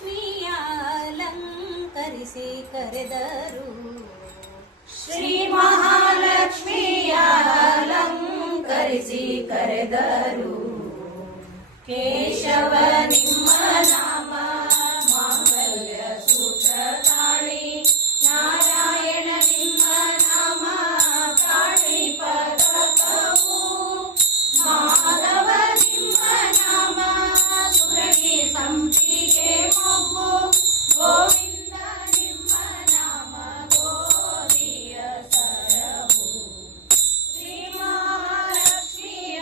ಮಹಾಲಕ್ಷ್ಮಿಯ ಅಲಂಕರಿಸಿ ಕರೆದರು. ಶ್ರೀ ಮಹಾಲಕ್ಷ್ಮಿಯ ಅಲಂಕರಿಸಿ ಕರೆದರು. ಕೇಶವ ನಿಮ್ಮ ನಾಮ ಮಾಂಗಲ್ಯ ಸೂತ್ರ ತಾಳಿ, ನಾರಾಯಣ ನಿಮ್ಮ ನಾಮ ಕಾಳಿ ಪದಕವು, ಮಾಧವ ನಿಮ್ಮ ನಾಮ ಸುರಗಿ ಸಂಪಿಗೆ ಮೊಗ್ಗು, ಗೋವಿಂದ ನಿಮ್ಮ ನಾಮ ಗೋಧಿಯ ಸರವು. ಶ್ರೀ ಮಹಾಲಕ್ಷ್ಮಿಯ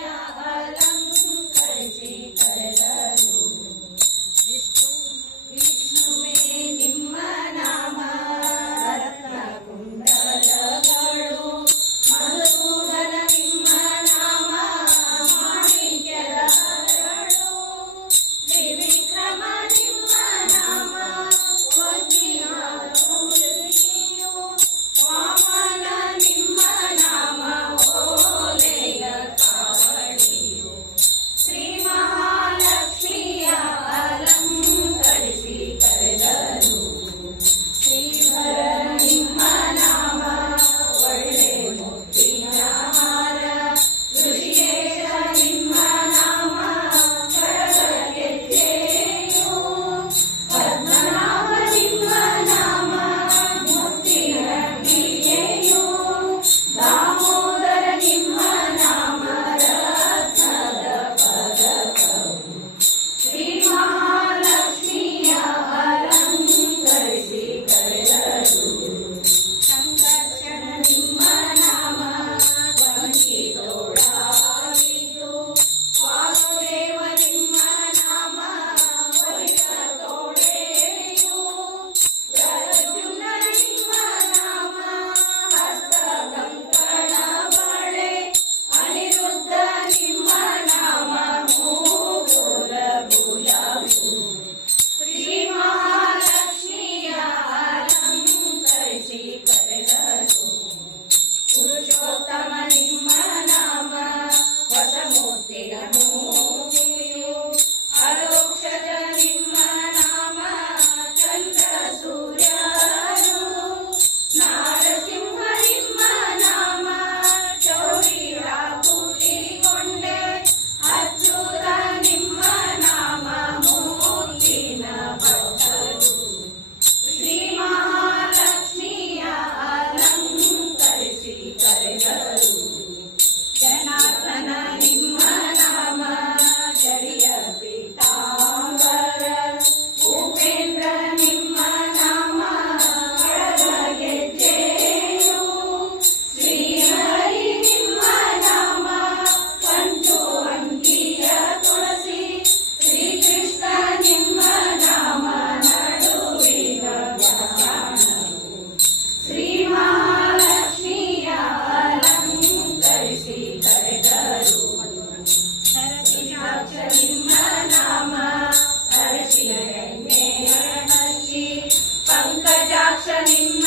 ಅಲಂಕರಿಸಿ ಕರೆದರು. ವಿಷ್ಣುವೇ ನಿಮ್ಮ ನಾಮ ರತ್ನ ಕುಂಡಲಗಳು, ಮಧುಸೂದನ ನಿಮ್ಮ ನಾಮ ಮಾಣಿಕ್ಯದ ಹರಳು, ತ್ರಿವಿಕ್ರಮ ನಿಮ್ಮ ನಾಮ ವಜ್ಜಿನ ತುಳಸಿಯು, ವಾಮನ ನಿಮ್ಮ ನಾಮ ಓಲೆಯ ಕಾವಡಿಯು. ಶ್ರೀ ಮಹಾಲಕ್ಷ್ಮಿಯ ಅಲಂಕರಿಸಿ ಕರೆದರು. ಶ್ರೀಧರ ನಿಮ್ಮ ನಾಮ ಒಳ್ಳೆ ಮುತ್ತಿನ ಹಾರ, ಋಷಿಕೇಶ ನಿಮ್ಮ ನಾಮ ಕಡಲಗೆಜ್ಜೆಯು, ಪದ್ಮನಾಭ ನಿಮ್ಮ ನಾಮ ಮುತ್ತಿನ ಗಿರಿಯೆಯು, ದಾಮೋದರ ನಿಮ್ಮ ನಾಮ ರತ್ನದ ಪದಕವು. ಶ್ರೀ ಮಹಾಲಕ್ಷ್ಮಿಯ ಅಲಂಕರಿಸಿ ಕರೆದರು. ಸಂಕರ್ಷಣ ನಿಮ್ಮ ನಾಮ ವಂಚಿ ತೋಳಾಗಿದ್ದು, ವಾಸುದೇವ ನಿಮ್ಮ ನಾಮ ಒಲಿದ ತೋಳೆಯು, ಅರ್ಜುನ ನಿಮ್ಮ ನಾಮ ಹಸ್ತ ಕಂಕಣ ಬಳೆ, ಅನಿರುದ್ಧ ನಿಮ್ಮ ನಾಮ ಮೂಗುರ ಗುಲಾಬು. ಶ್ರೀ ಮಹಾಲಕ್ಷ್ಮಿಯ ಅಲಂಕರಿಸಿ ಕರೆದರು. ಪುರುಷೋತ್ತಮ ನಿಮ್ಮ ನಾಮ ವಸಮೂರ್ತಿಯ ಮೂಗಿಯು, ಅಲೋಕ್ಷಜ ನಿಮ್ಮ ನಾಮ ಚಂದ್ರ ಸೂರ್ಯರು, ನಾರಸಿಂಹ ನಿಮ್ಮ ನಾಮ ಚೌರಿಯ ಪುಟಿಗೊಂಡೆ, ಅಚ್ಯುತ ನಿಮ್ಮ ನಾಮ ಮೂರ್ತಿನ ಭಕ್ತರು. ಶ್ರೀ ಮಹಾಲಕ್ಷ್ಮಿಯ ಅಲಂಕರಿಸಿ ಕರೆದರು. ಜನಾರ್ದನ ನಿಮ್ಮ ನಾಮ ಜರಿಯ ಪೀತಾಂಬರ, ಉಪೇಂದ್ರ ನಿಮ್ಮ ನಾಮ ಕಡಲಗೆಜ್ಜೆಯು, ಶ್ರೀಹರಿ ನಿಮ್ಮ ನಾಮ ಪಂಚು ಅಂಕಿಯ ತುಳಸಿ, ಶ್ರೀಕೃಷ್ಣ ನಿಮ್ಮ ನಾಮ ನಡುವಿನ ಜ್ಞಾನವು. ಶ್ರೀ ಮಹಾಲಕ್ಷ್ಮಿಯ ಅಲಂಕರಿಸಿ ಕರೆದರು. ಸರಸಿಜಾಕ್ಷ ನಿಮ್ಮ ನಾಮ ಅರಸಿನ ಎಣ್ಣೆಯ ಹಚ್ಚಿ, ಪಂಕಜಾಕ್ಷ ನಿಮ್ಮ